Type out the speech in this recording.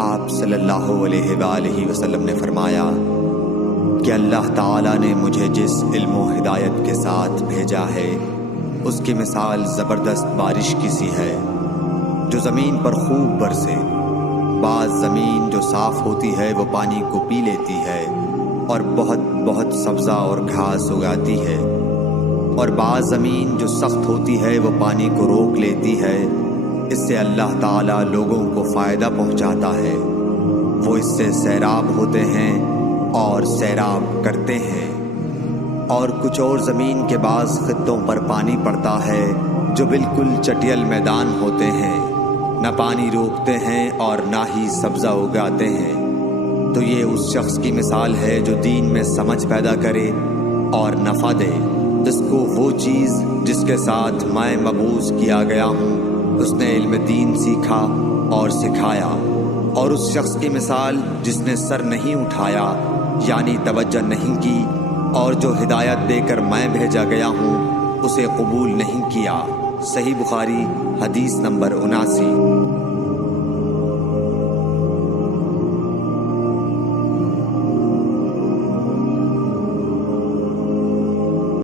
آپ صلی اللہ علیہ وآلہ وسلم نے فرمایا کہ اللہ تعالیٰ نے مجھے جس علم و ہدایت کے ساتھ بھیجا ہے اس کی مثال زبردست بارش کی سی ہے جو زمین پر خوب برسے۔ بعض زمین جو صاف ہوتی ہے وہ پانی کو پی لیتی ہے اور بہت سبزہ اور گھاس اگاتی ہے، اور بعض زمین جو سخت ہوتی ہے وہ پانی کو روک لیتی ہے۔ اس سے اللہ تعالیٰ لوگوں کو فائدہ پہنچاتا ہے، وہ اس سے سیراب ہوتے ہیں اور سیراب کرتے ہیں۔ اور کچھ اور زمین کے بعض خطوں پر پانی پڑتا ہے جو بالکل چٹیل میدان ہوتے ہیں، نہ پانی روکتے ہیں اور نہ ہی سبزہ اگاتے ہیں۔ تو یہ اس شخص کی مثال ہے جو دین میں سمجھ پیدا کرے اور نفع دے، جس کو وہ چیز جس کے ساتھ میں مبعوث کیا گیا ہوں اس نے علم دین سیکھا اور سکھایا۔ اور اس شخص کی مثال جس نے سر نہیں اٹھایا یعنی توجہ نہیں کی، اور جو ہدایت دے کر میں بھیجا گیا ہوں اسے قبول نہیں کیا۔ صحیح بخاری حدیث نمبر 79۔